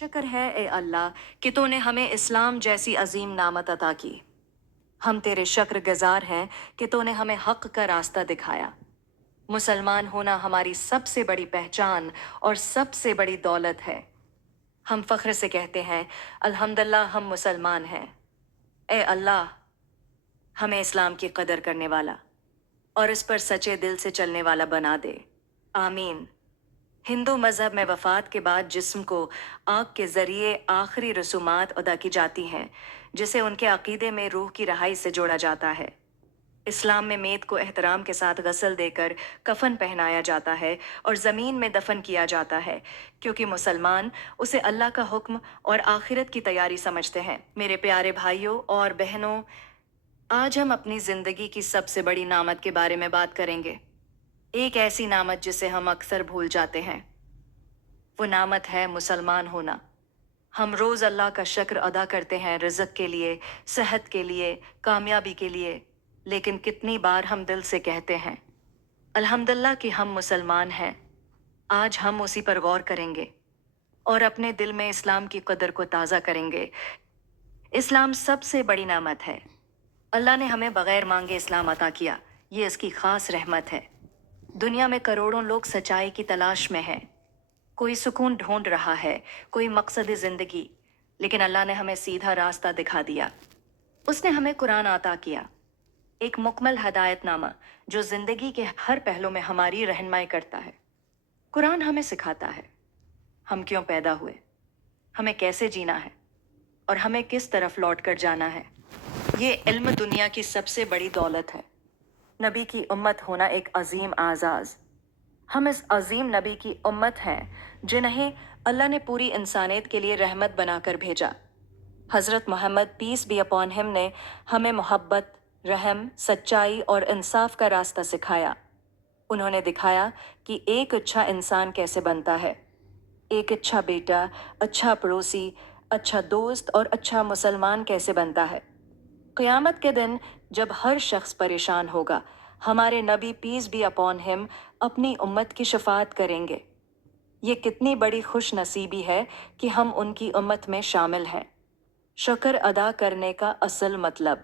شکر ہے اے اللہ کہ تو نے ہمیں اسلام جیسی عظیم نعمت عطا کی۔ ہم تیرے شکر گزار ہیں کہ تو نے ہمیں حق کا راستہ دکھایا۔ مسلمان ہونا ہماری سب سے بڑی پہچان اور سب سے بڑی دولت ہے۔ ہم فخر سے کہتے ہیں الحمدللہ ہم مسلمان ہیں۔ اے اللہ ہمیں اسلام کی قدر کرنے والا اور اس پر سچے دل سے چلنے والا بنا دے، آمین۔ ہندو مذہب میں وفات کے بعد جسم کو آگ کے ذریعے آخری رسومات ادا کی جاتی ہیں جسے ان کے عقیدے میں روح کی رہائی سے جوڑا جاتا ہے۔ اسلام میں میت کو احترام کے ساتھ غسل دے کر کفن پہنایا جاتا ہے اور زمین میں دفن کیا جاتا ہے کیونکہ مسلمان اسے اللہ کا حکم اور آخرت کی تیاری سمجھتے ہیں۔ میرے پیارے بھائیوں اور بہنوں، آج ہم اپنی زندگی کی سب سے بڑی نعمت کے بارے میں بات کریں گے، ایک ایسی نعمت جسے ہم اکثر بھول جاتے ہیں۔ وہ نعمت ہے مسلمان ہونا۔ ہم روز اللہ کا شکر ادا کرتے ہیں رزق کے لیے، صحت کے لیے، کامیابی کے لیے، لیکن کتنی بار ہم دل سے کہتے ہیں الحمدللہ کہ ہم مسلمان ہیں۔ آج ہم اسی پر غور کریں گے اور اپنے دل میں اسلام کی قدر کو تازہ کریں گے۔ اسلام سب سے بڑی نعمت ہے۔ اللہ نے ہمیں بغیر مانگے اسلام عطا کیا، یہ اس کی خاص رحمت ہے۔ دنیا میں کروڑوں لوگ سچائی کی تلاش میں ہیں، کوئی سکون ڈھونڈ رہا ہے، کوئی مقصد زندگی، لیکن اللہ نے ہمیں سیدھا راستہ دکھا دیا۔ اس نے ہمیں قرآن عطا کیا، ایک مکمل ہدایت نامہ جو زندگی کے ہر پہلو میں ہماری رہنمائی کرتا ہے۔ قرآن ہمیں سکھاتا ہے ہم کیوں پیدا ہوئے، ہمیں کیسے جینا ہے اور ہمیں کس طرف لوٹ کر جانا ہے۔ یہ علم دنیا کی سب سے بڑی دولت ہے۔ نبی کی امت ہونا ایک عظیم اعزاز۔ ہم اس عظیم نبی کی امت ہیں جنہیں اللہ نے پوری انسانیت کے لیے رحمت بنا کر بھیجا۔ حضرت محمد پیس بی اپون ہم نے ہمیں محبت، رحم، سچائی اور انصاف کا راستہ سکھایا۔ انہوں نے دکھایا کہ ایک اچھا انسان کیسے بنتا ہے، ایک اچھا بیٹا، اچھا پڑوسی، اچھا دوست اور اچھا مسلمان کیسے بنتا ہے۔ قیامت کے دن جب ہر شخص پریشان ہوگا، ہمارے نبی پیس بی اپون ہم اپنی امت کی شفاعت کریں گے۔ یہ کتنی بڑی خوش نصیبی ہے کہ ہم ان کی امت میں شامل ہیں۔ شکر ادا کرنے کا اصل مطلب،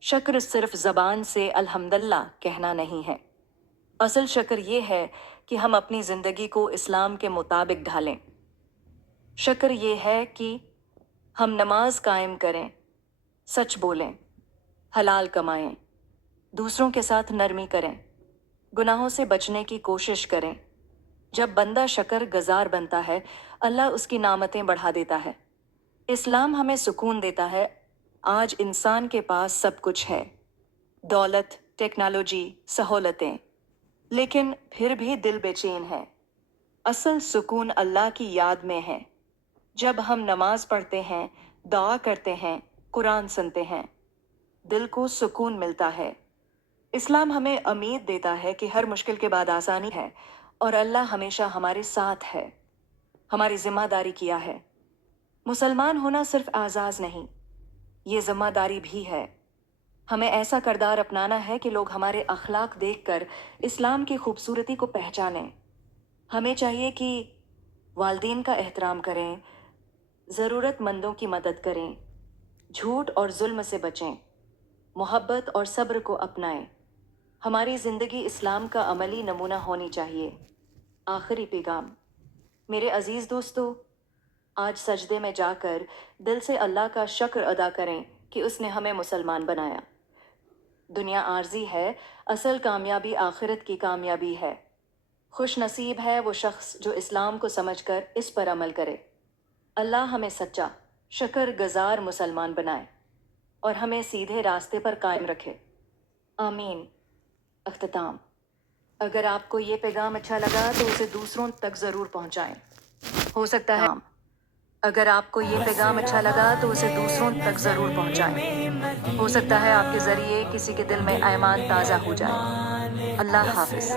شکر صرف زبان سے الحمدللہ کہنا نہیں ہے۔ اصل شکر یہ ہے کہ ہم اپنی زندگی کو اسلام کے مطابق ڈھالیں۔ شکر یہ ہے کہ ہم نماز قائم کریں، سچ بولیں، حلال کمائیں، دوسروں کے ساتھ نرمی کریں، گناہوں سے بچنے کی کوشش کریں۔ جب بندہ شکر گزار بنتا ہے، اللہ اس کی نعمتیں بڑھا دیتا ہے۔ اسلام ہمیں سکون دیتا ہے۔ آج انسان کے پاس سب کچھ ہے، دولت، ٹیکنالوجی، سہولتیں، لیکن پھر بھی دل بے چین ہے۔ اصل سکون اللہ کی یاد میں ہے۔ جب ہم نماز پڑھتے ہیں، دعا کرتے ہیں، قرآن سنتے ہیں، دل کو سکون ملتا ہے۔ اسلام ہمیں امید دیتا ہے کہ ہر مشکل کے بعد آسانی ہے اور اللہ ہمیشہ ہمارے ساتھ ہے۔ ہماری ذمہ داری کیا ہے؟ مسلمان ہونا صرف اعزاز نہیں، یہ ذمہ داری بھی ہے۔ ہمیں ایسا کردار اپنانا ہے کہ لوگ ہمارے اخلاق دیکھ کر اسلام کی خوبصورتی کو پہچانیں۔ ہمیں چاہیے کہ والدین کا احترام کریں، ضرورت مندوں کی مدد کریں، جھوٹ اور ظلم سے بچیں، محبت اور صبر کو اپنائیں۔ ہماری زندگی اسلام کا عملی نمونہ ہونی چاہیے۔ آخری پیغام، میرے عزیز دوستو، آج سجدے میں جا کر دل سے اللہ کا شکر ادا کریں کہ اس نے ہمیں مسلمان بنایا۔ دنیا عارضی ہے، اصل کامیابی آخرت کی کامیابی ہے۔ خوش نصیب ہے وہ شخص جو اسلام کو سمجھ کر اس پر عمل کرے۔ اللہ ہمیں سچا، شکر گزار مسلمان بنائے اور ہمیں سیدھے راستے پر قائم رکھے، آمین۔ اختتام، اگر آپ کو یہ پیغام اچھا لگا تو اسے دوسروں تک ضرور پہنچائیں۔ ہو سکتا ہے اگر آپ کو یہ پیغام اچھا لگا تو اسے دوسروں تک ضرور پہنچائیں۔ ہو سکتا ہے آپ کے ذریعے کسی کے دل میں ایمان تازہ ہو جائے۔ اللہ حافظ۔